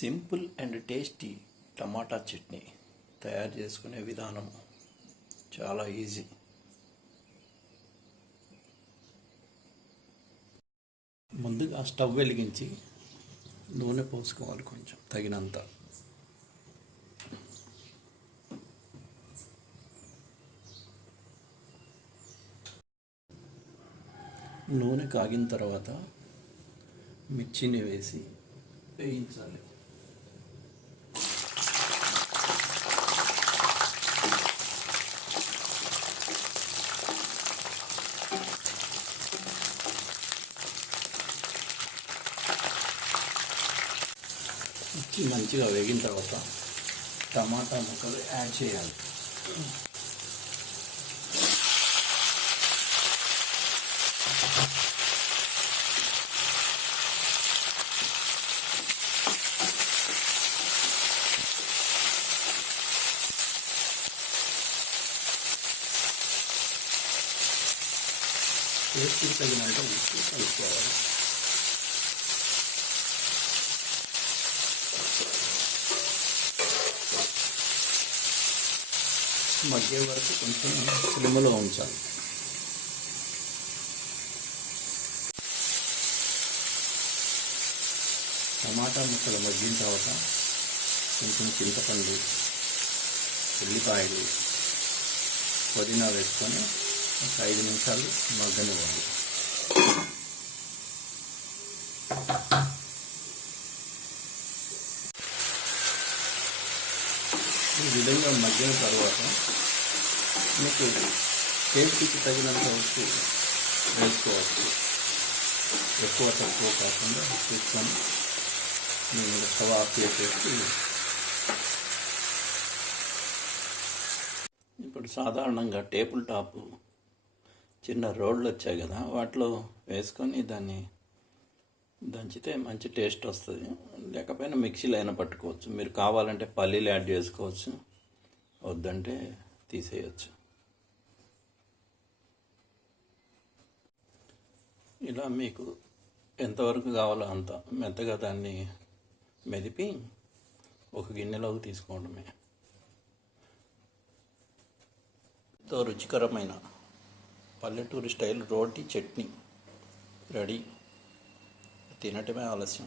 Simple and tasty tomato chutney తయారు చేసుకునే విధానం చాలా ఈజీ. ముందుగా స్టవ్ వెలిగించి నూనె పోసుకోవాలి కొంచెం తగినంత. నూనె కాగిన తర్వాత మిర్చిని వేసి వేయించాలి. మంచిగా వేగిన తర్వాత టమాటా ముక్కలు యాడ్ చేయాలి. టేస్ట్కి తగినంత ఉప్పు కలుపుకోవాలి. మధ్య వరకు కొంచెం సినిమలో ఉంచాలి. టమాటా ముక్కలు మగ్గిన తర్వాత కొంచెం చింతపండు ఉల్లిపాయలు పుదీనా వేసుకొని ఒక ఐదు నిమిషాలు మగ్గనివ్వాలి. ఈ విధంగా మగ్గిన తర్వాత మీకు టేస్ట్కి తగినంత ఉప్పు వేసుకోవచ్చు. ఎక్కువ తక్కువ కాకుండా చూసుకొని నేను స్టవ్ చేసేసి ఇప్పుడు సాధారణంగా టేబుల్ టాప్ చిన్న రోడ్లు వచ్చాయి కదా వాటిలో వేసుకొని దాన్ని దంచితే మంచి టేస్ట్ వస్తుంది. లేకపోయినా మిక్సీలో అయినా పట్టుకోవచ్చు. మీరు కావాలంటే పల్లీలు యాడ్ చేసుకోవచ్చు. వద్దంటే తీసేయచ్చు. ఇలా మీకు ఎంతవరకు కావాలో అంత మెత్తగా దాన్ని మెదిపి ఒక గిన్నెలోకి తీసుకోవడమే. ఎంతో రుచికరమైన పల్లెటూరి స్టైల్ రోటి చట్నీ రెడీ. తినటమే ఆలస్యం.